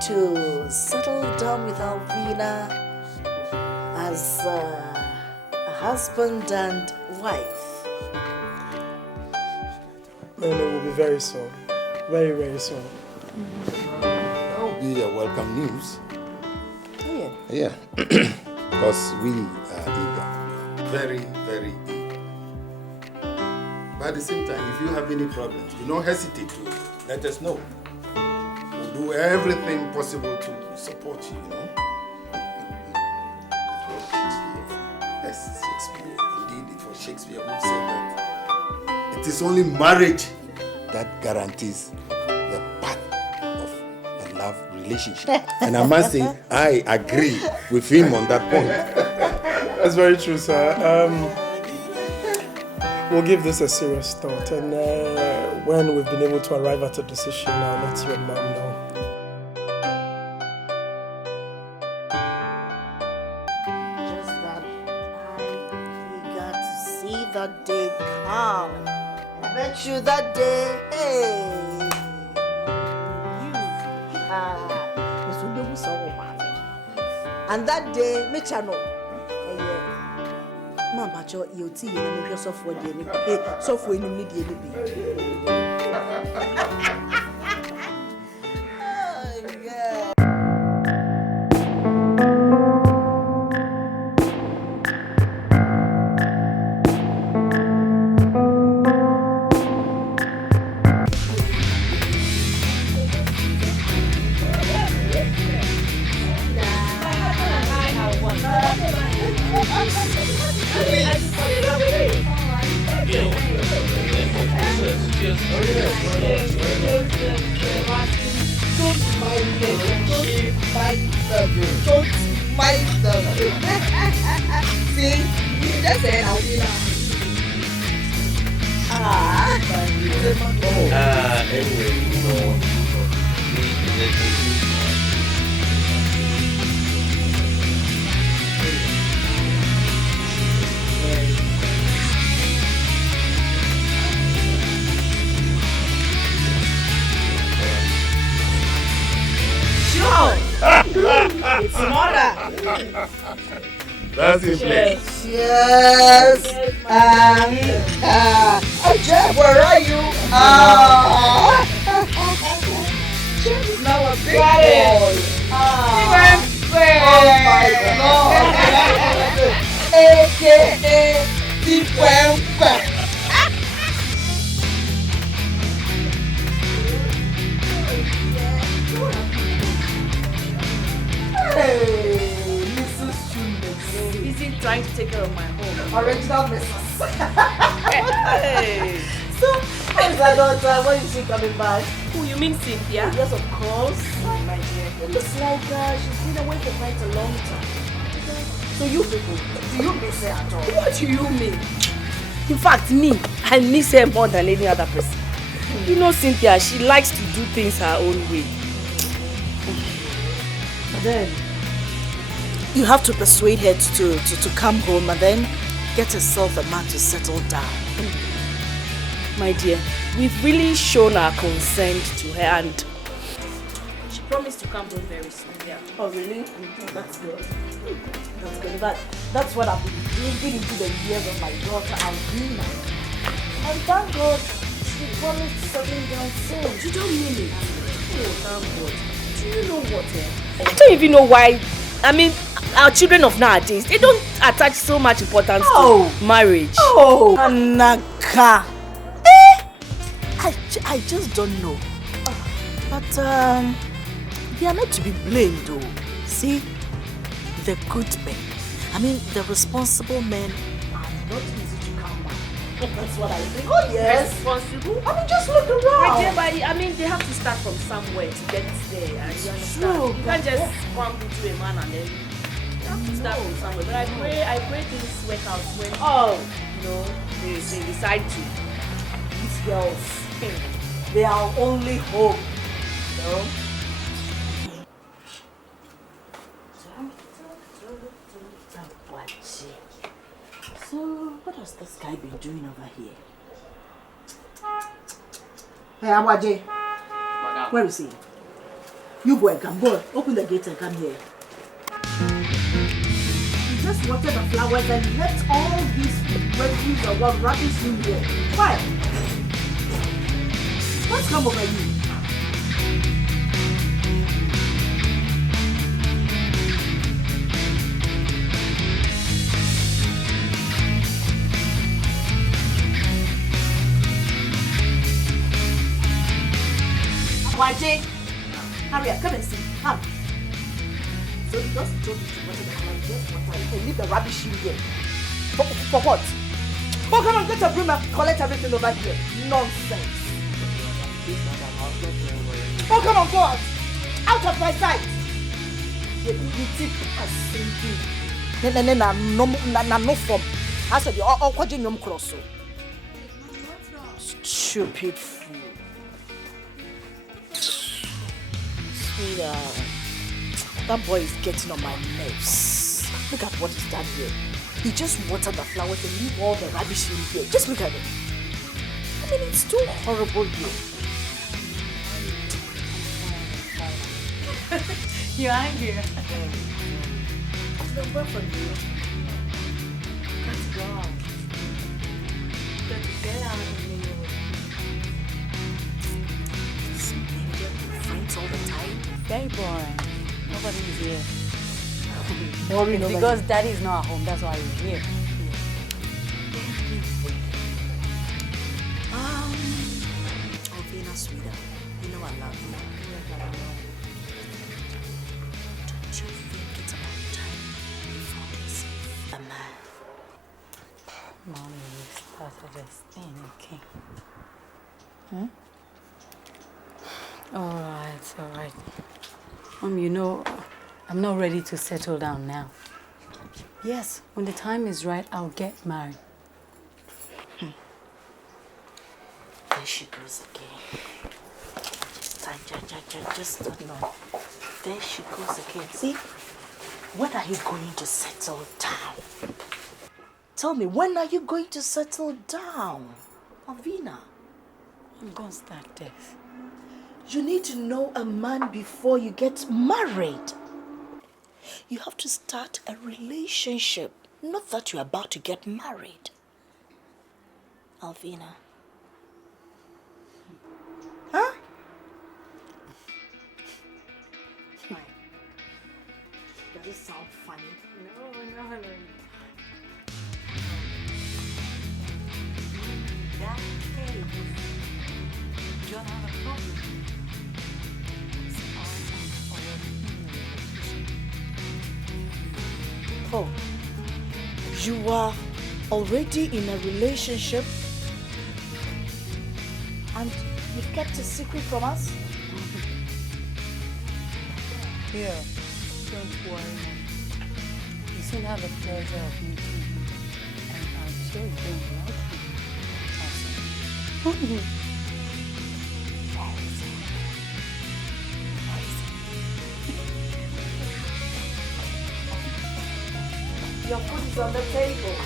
to settle down with Alvina as a husband and wife? No, we'll be very soon. Very, very soon. That will be a welcome news. Oh, yeah. Yeah. Because we are eager. Very, very eager. But at the same time, if you have any problems, do not hesitate to let us know. We'll do everything possible to support you, you know. It was Shakespeare. Yes, Shakespeare. Indeed, it was Shakespeare who said that it is only marriage that guarantees the path of a love relationship. And I must say, I agree with him on that point. That's very true, sir. We'll give this a serious thought, and when we've been able to arrive at a decision, I'll let you and Mom know. Just that we got to see that day come. I bet you that day, hey, and that day, me channel. Man, but you see, you know, software, software, you need the That's it, please. Yes. Jeff, where are you? Jeff is now a big boy. Oh my God. AKA Deep Welfare. Trying to take care of my home. Original Mrs. Hey. So, how is that daughter? When is she coming back? Who, you mean Cynthia? Yes, of course. My dear. It looks like she's been away for quite a long time. So you people, do you miss her at all? What do you mean? In fact, me, I miss her more than any other person. You know Cynthia, she likes to do things her own way. But then, you have to persuade her to come home and then get herself a man to settle down. My dear, we've really shown our consent to her and she promised to come home very soon. Yeah. Oh really? That's good. That's good. That's what I've been digging into the years of my daughter Alvina. And thank God she promised to settle down soon. You don't mean it? Oh, thank God. Do you know what? I don't even know why. I mean, our children of nowadays, they don't attach so much importance to marriage. Oh, Anaka. I just don't know. But they are not to be blamed though. See, the good men, I mean the responsible men are not easy to come by. That's what I think. Oh yes. Responsible? I mean just look around. I mean they have to start from somewhere to get there. And you understand? True, You can't just bump into a man and then you have to start from somewhere. But I pray things work out when they decide to. These girls, they are only hope. You know? So, what has this guy been doing over here? Hey, Awaje. Where is he? You boy, come boy, open the gate and come here. You just watered the flowers and left all these refuse or what rubbish in here. Why? What's come over you? YJ, hurry up, come and see. Come. So you just told me to water the flowers, just water it and leave the rubbish in here. For what? Oh, come on, get a broom and collect everything over here. Nonsense. Oh, come on, go out. Out of my sight. You tip as simple. No form. I said, you're all quadring your cross. Stupid fool. Sweetheart, that boy is getting on my nerves. Look at what he's done here. He just watered the flowers and leave all the rubbish in here. Just look at it. I mean, it's too horrible here. You're angry. The work for you. Let's go. Let's get out of here. Friends all the time. Very boring. Nobody's here. Boring over Because here. daddy's not at home, that's why he's here. Alvina, sweetheart, you know I love you. Don't you think it's about time you found yourself a man? Mommy, you started this thing, okay? Alright. You know, I'm not ready to settle down now. Yes, when the time is right, I'll get married. There she goes again. Just don't know. There she goes again. See? When are you going to settle down? Tell me, when are you going to settle down? Alvina, Don't start this. you need to know a man before you get married. You have to start a relationship, not that you're about to get married. Alvina. Huh? Fine. Does it sound funny? No. That case, you don't have a problem. Oh, you are already in a relationship and you kept a secret from us? Here, don't worry. You soon have the pleasure of meeting him, and I'm sure you're going to like him. Awesome. Your food is on the table.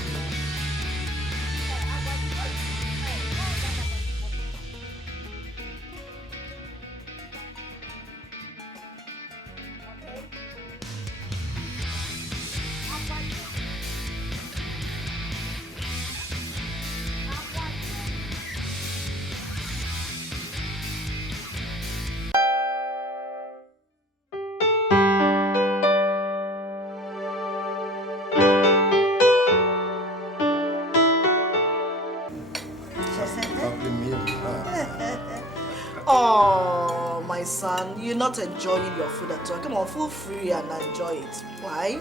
Oh, my son, you're not enjoying your food at all. Come on, feel free and enjoy it. Why?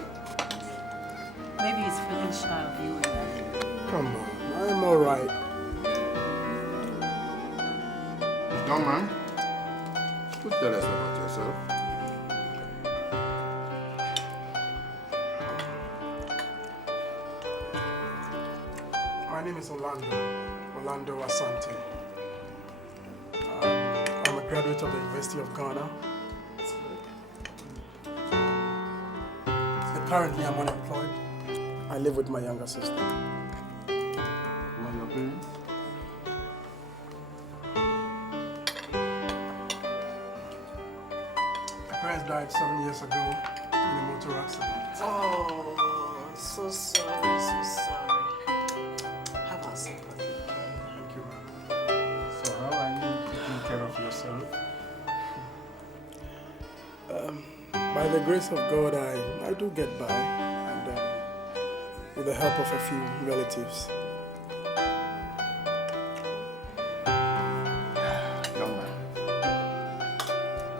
Maybe he's feeling shy of you and I. Come on, I'm alright. Young man, you tell us about yourself. My name is Orlando Asante. I'm a graduate of the University of Ghana. Currently, I'm unemployed. I live with my younger sister. Who are your parents? parents died 7 years ago in a motor accident. Oh, so sorry, so sorry. Have our sympathy. Thank you, ma'am. So how are you taking care of yourself? By the grace of God, I do get by, and with the help of a few relatives. Young man,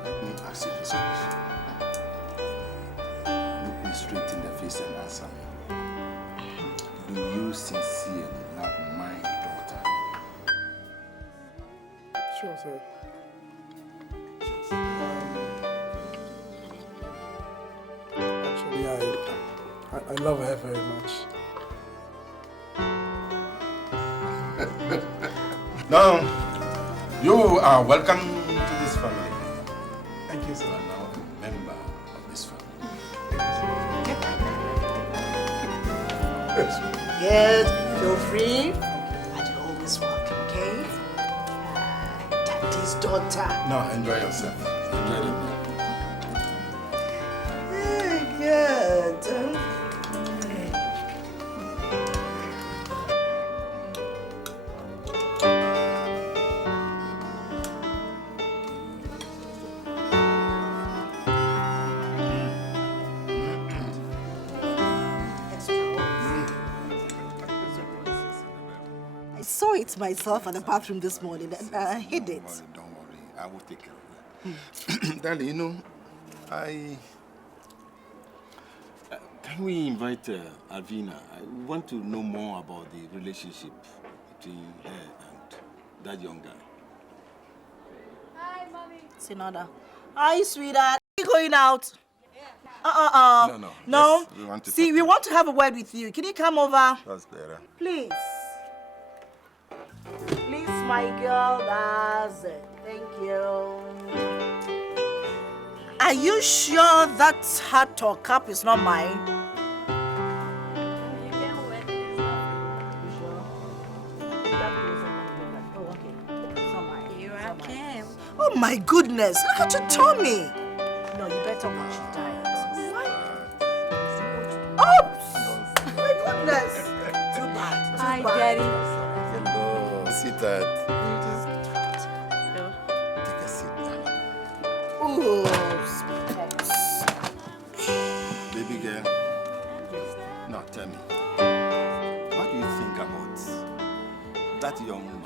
let me ask you this question. Look me straight in the face and answer me. Do you sincerely love my daughter? Sure, sir. Actually, I love her very much. Now, you are welcome to this family. Thank you, sir. You are now a member of this family. Good, feel free. And you're always welcome, okay? Daddy's daughter. Now, enjoy yourself. Enjoy the meal. Good. I saw it myself at the bathroom this morning and I hid it. Don't worry. I will take care of it. Darling, you know, can we invite Alvina? I want to know more about the relationship between her and that young guy. Hi, mommy. Sinada. Hi, sweetheart. Are you going out? No. No? Yes, we want to See, talk we to want to have a word with you. Can you come over? That's better. Please. Please, my girl. That's it. Thank you. Are you sure that hat or cap is not mine? You can wear this now. You sure? That clothes are not good. Oh, okay. It's not mine. Here It's I not mine. came. Oh my goodness, look at your tummy. No, you better watch your diet. Why? Oops! My goodness. Too bad. Too Hi, bad. Daddy. Hello, sweetheart. So, Take a seat, darling. Oops. Baby girl, now tell me, what do you think about that young woman?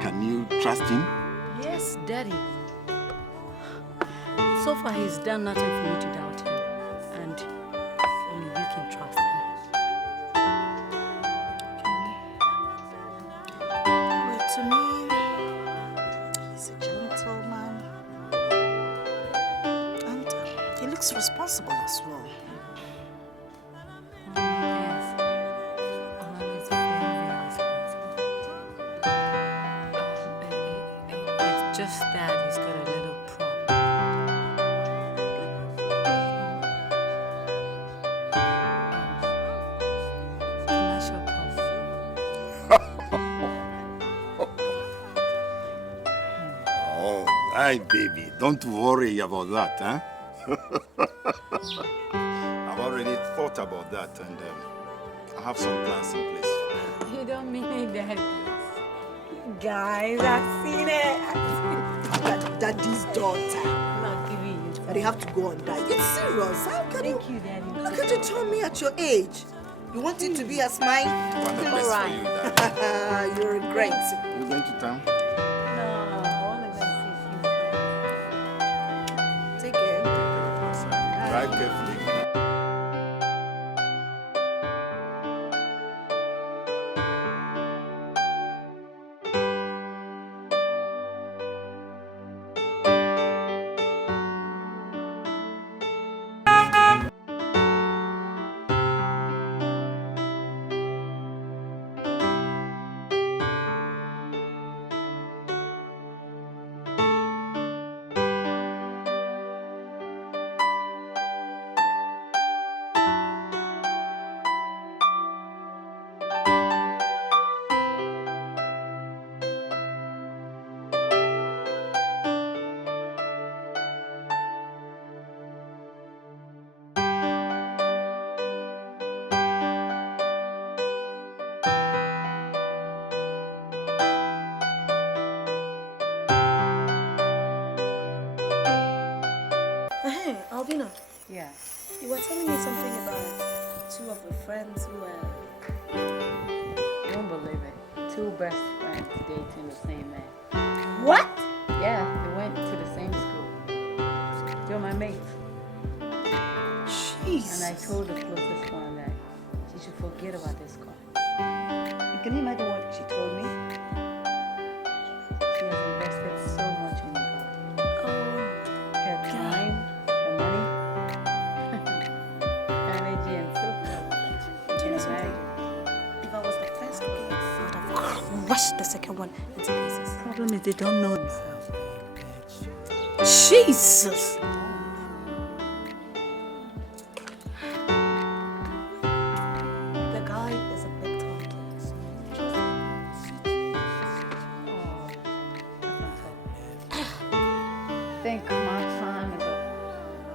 Can you trust him? Yes, Daddy. So far, he's done nothing for me to doubt him. And only you can trust him. Well, to me, he's a gentleman. And he looks responsible as well. Yes. Alan is very, very responsible. It's just that he's got a little problem. Financial problem. Oh, hi, baby. Don't worry about that, huh? I've already thought about that, and I have some plans in place. You don't mean it, Daddy. Guys, I've seen it. Daddy's daughter. I'm not giving you But you have to go on diet. It's serious. How can Thank you, Daddy. Look at your tummy at your age. You want it to be as mine? I want the best for you, darling. You're a great. You going to town? No, I want to go and see Take care. Drive carefully. You were telling me something about two of your friends who were... You won't believe it. 2 best friends dating the same man. What? Yeah, they went to the same school. You're my mates. Jeez. And I told the closest one that she should forget about this car. Can you imagine what she told me? She has invested so much in the car. Her time, her money, energy, and so forth. Do you know something? If I was the first one, I would have crushed the second one into pieces. The problem is they don't know themselves. Jesus! The guy is a big time player. Think my time ago.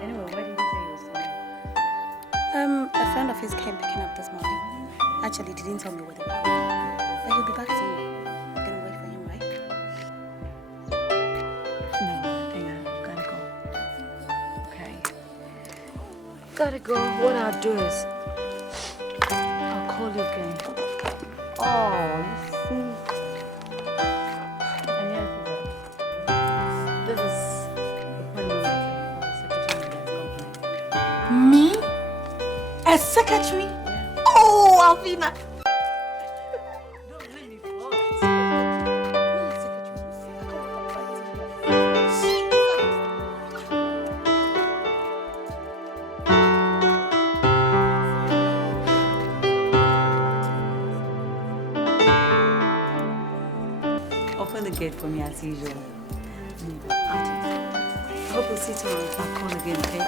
Anyway, what did you say he was doing? A friend of his came picking up this morning. Actually, he didn't tell me where they were going. But he'll be back soon. You're gonna wait for him, right? No, I think I've gotta go. Okay. Gotta go. What I'll do is I'll call you again. Oh, you see. And yes, this is appointment letter for the secretary of the company. Me? A secretary? Oh, Alvina! Open the gate for me as usual. I hope we'll see tomorrow. I'll call again, okay?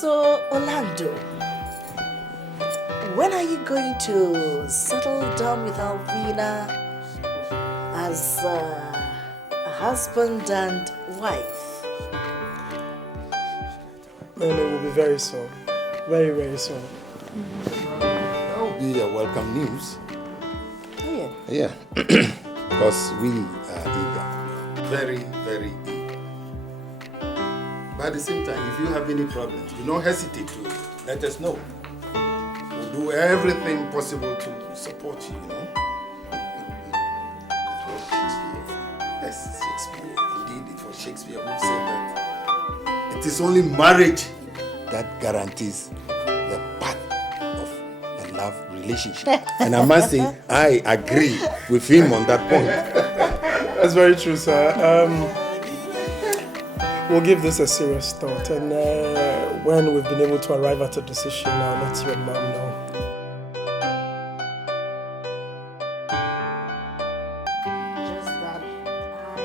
So, Orlando, when are you going to settle down with Alvina as a husband and wife? And it will be very soon. Very, very soon. That will be a welcome news. Oh, yeah. Yeah. Because we are eager. Very, very eager. But at the same time, if you have any problems, do not hesitate to let us know. We'll do everything possible to support you, you know. Yes, Shakespeare. Indeed, it was Shakespeare who said that it is only marriage that guarantees the path of a love relationship. And I must say, I agree with him on that point. That's very true, sir. We'll give this a serious thought, and when we've been able to arrive at a decision, I'll let you and Mom know. Just that I'm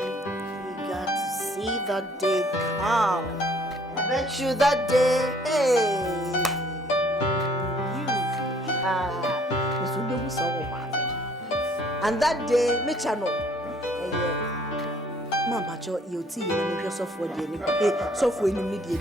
eager to see that day come. I bet you that day, hey, And that day, me channel. Mama, you tea and me software the software in media.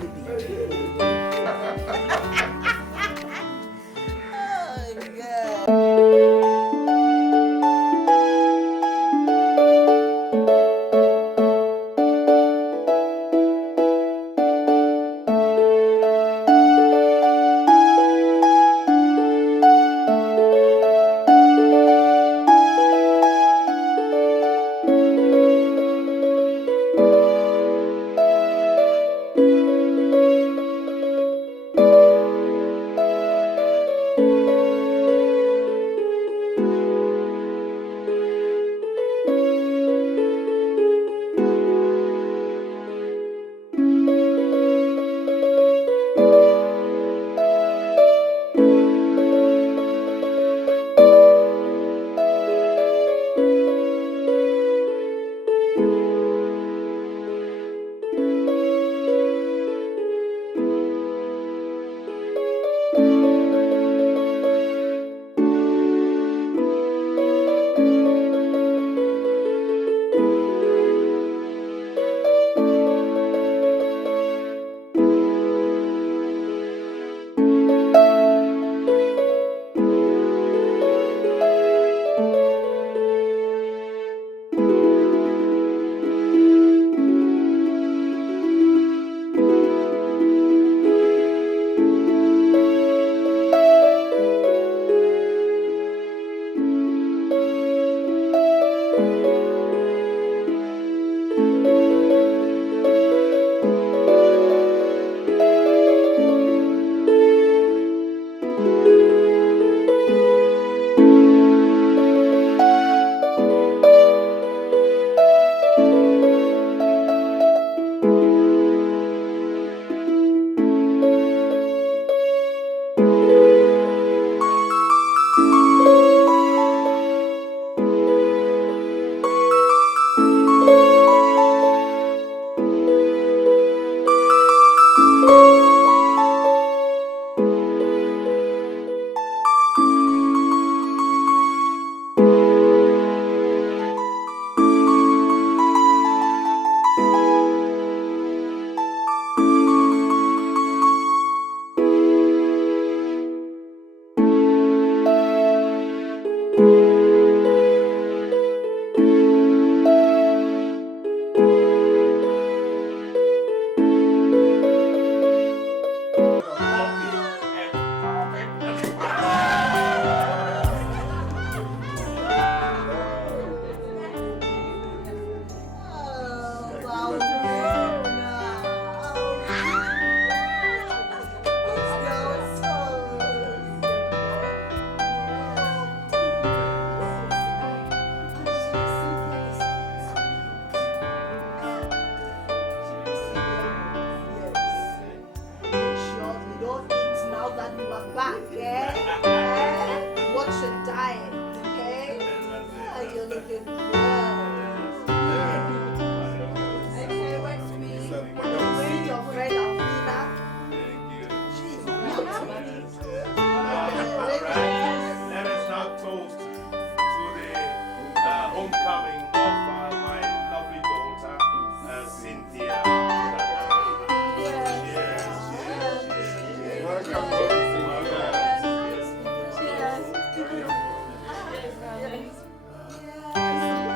Yes.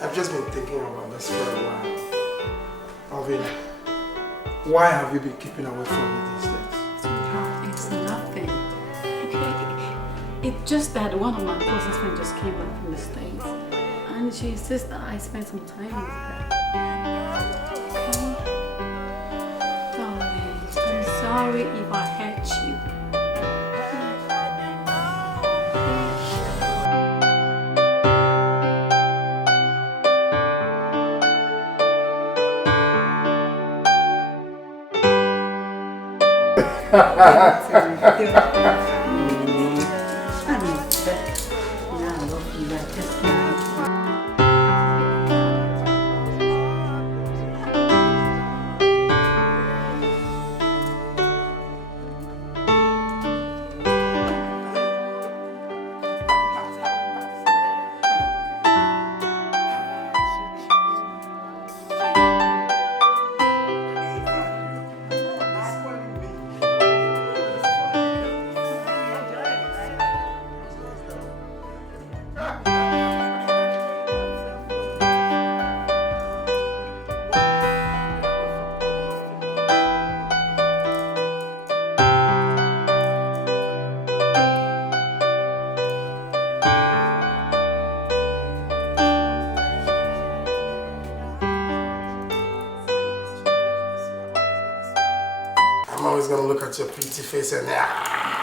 I've just been thinking about this for a while. Alvina, why have you been keeping away from me these days? It's nothing. Okay? It's just that one of my closest friends just came back from the States. And she insists that I spend some time with her. Okay? Darling, I'm sorry if I hurt you. at your pretty face and